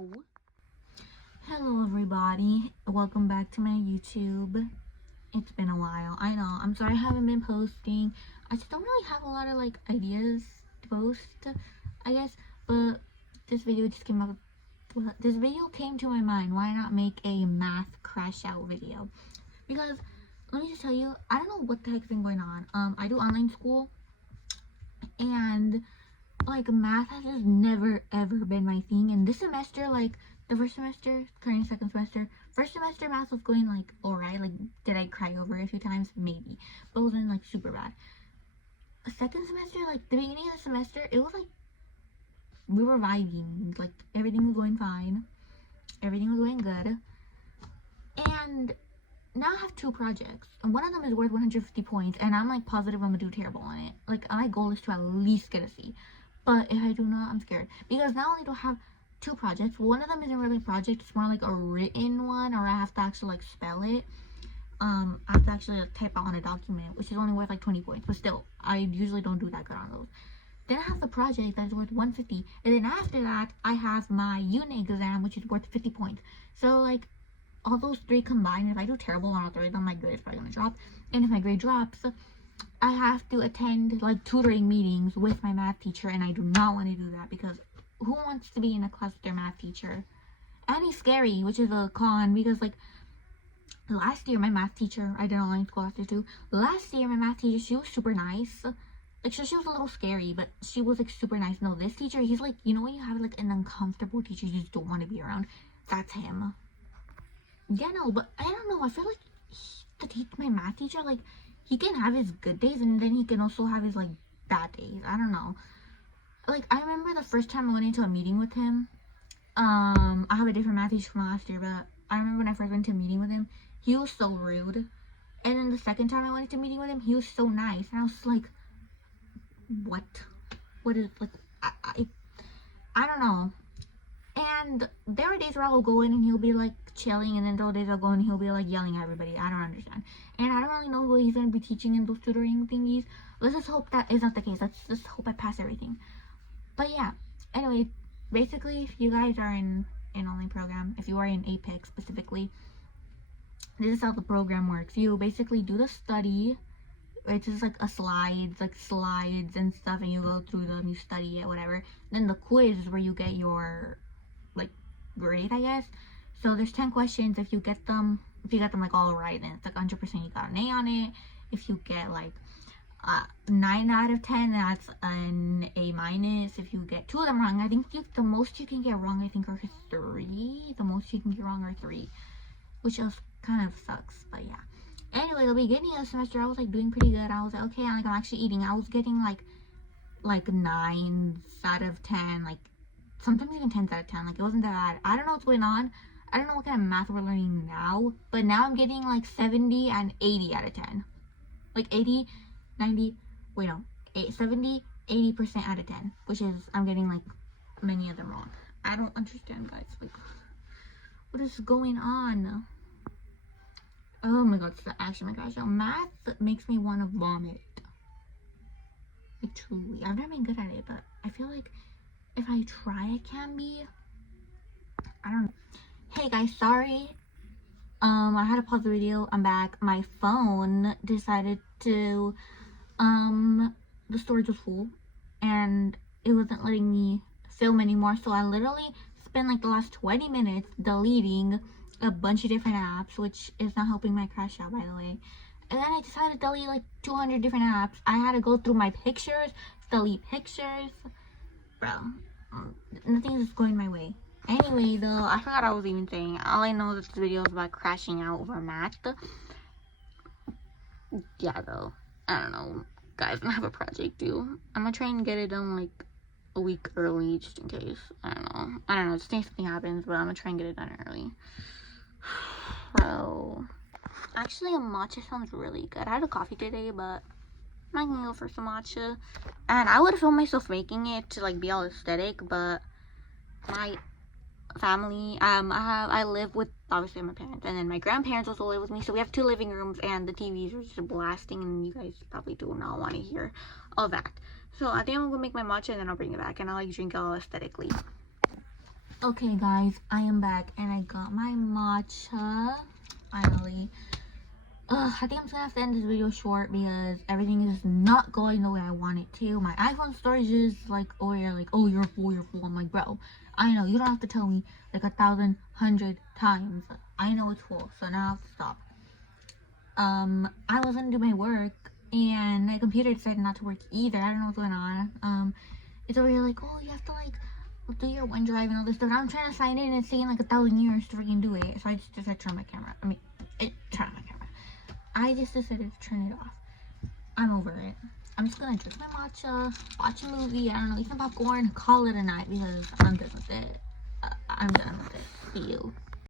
go. Hello everybody, welcome back to my YouTube. It's been a while, I know, I'm sorry I haven't been posting. I just don't really have a lot of ideas to post, I guess, but this video just came up. This video came to my mind. Why not make a math crash out video? Because let me just tell you, I don't know what the heck's been going on. I do online school, and math has just never ever been my thing. And this semester, the first semester, current second semester, first semester math was going alright. Did I cry over it a few times? Maybe, but it wasn't super bad. Second semester, the beginning of the semester, it was we were vibing, everything was going fine, everything was going good. And now I have two projects, and one of them is worth 150 points, and I'm positive I'm gonna do terrible on it. My goal is to at least get a C, but if I do not, I'm scared, because not only do I have two projects, one of them isn't really a project, it's more a written one, or I have to actually spell it. I have to actually type out on a document, which is only worth 20 points, but still, I usually don't do that good on those. Then I have the project that is worth 150, and then after that, I have my unit exam, which is worth 50 points. So all those three combined, if I do terrible on all three of them, my grade is probably gonna drop. And if my grade drops, I have to attend tutoring meetings with my math teacher, and I do not want to do that, because who wants to be in a class with their math teacher? And he's scary, which is a con, because last year my math teacher, I did online school after too. Last year my math teacher, she was super nice. She was a little scary, but she was super nice. No, this teacher, he's you know when you have an uncomfortable teacher you just don't want to be around? That's him. Yeah, no, but I don't know, I feel my math teacher, he can have his good days, and then he can also have his bad days. I don't know. I remember the first time I went into a meeting with him. I have a different math teacher from last year, but I remember when I first went to a meeting with him, he was so rude. And then the second time I went into a meeting with him, he was so nice, and I was what is I don't know. And there are days where I'll go in and he'll be chilling, and then there are days I'll go in and he'll be yelling at everybody. I don't understand, and I don't really know what he's gonna be teaching in those tutoring thingies. Let's just hope that is not the case. Let's just hope I pass everything. But yeah, anyway, basically, if you guys are in an online program, if you are in Apex specifically, this is how the program works. You basically do the study. It's just a slides and stuff, and you go through them, you study it, whatever. Then the quiz is where you get your grade, I guess. So there's 10 questions. If you get them all right, then it's 100% you got an A on it. If you get 9 out of 10, that's an A minus. If you get 2 of them wrong, I think the most you can get wrong, I think, are 3. The most you can get wrong are 3, which just kind of sucks, but yeah. Anyway, the beginning of the semester, I was doing pretty good. I was okay, I'm actually eating. I was getting 9s out of 10, sometimes even 10s out of 10. It wasn't that bad. I don't know what's going on. I don't know what kind of math we're learning now, but now I'm getting 70 and 80 out of 10. 80, 90, wait no, 70, 80% out of 10, which is, I'm getting many of them wrong. I don't understand, guys. What is going on? Oh my god, it's actually my gosh. Math makes me want to vomit. Truly. I've never been good at it, but I feel if I try, I can be. I don't know. Hey guys, sorry. I had to pause the video. I'm back. My phone decided to, the storage was full, and it wasn't letting me film anymore, so I literally spent the last 20 minutes deleting a bunch of different apps, which is not helping my crash out, by the way. And then I decided to delete 200 different apps. I had to go through my pictures, delete pictures. Bro, nothing is going my way. Anyway, though, I forgot what I was even saying. All I know is this video is about crashing out over math. Yeah, though, I don't know. Guys, I have a project due. I'm gonna try and get it done a week early, just in case. I don't know, just in case something happens, but I'm gonna try and get it done early. So, actually, a matcha sounds really good. I had a coffee today, but I'm not gonna go for some matcha. And I would film myself making it to be all aesthetic, but my family, I live with obviously my parents, and then my grandparents also live with me, so we have 2 living rooms, and the TVs are just blasting, and you guys probably do not want to hear all that. So I think I'm gonna make my matcha, and then I'll bring it back, and I'll drink it all aesthetically. Okay guys, I am back and I got my matcha finally. I think I'm just gonna have to end this video short because everything is not going the way I want it to. My iPhone storage is like, oh you're like, oh you're full. I'm like, bro, I know, you don't have to tell me like 1,100 times. I know it's full, so now I have to stop. I was gonna do my work and my computer decided not to work either. I don't know what's going on. It's over here like, oh, you have to like do your OneDrive and all this stuff. I'm trying to sign in and it's taking like 1,000 years to freaking do it. So I just decided to turn my camera. Turn on my camera. I just decided to turn it off. I'm over it. I'm just gonna drink my matcha, watch a movie, I don't know, eat some popcorn, call it a night because I'm done with it. I'm done with it. See you.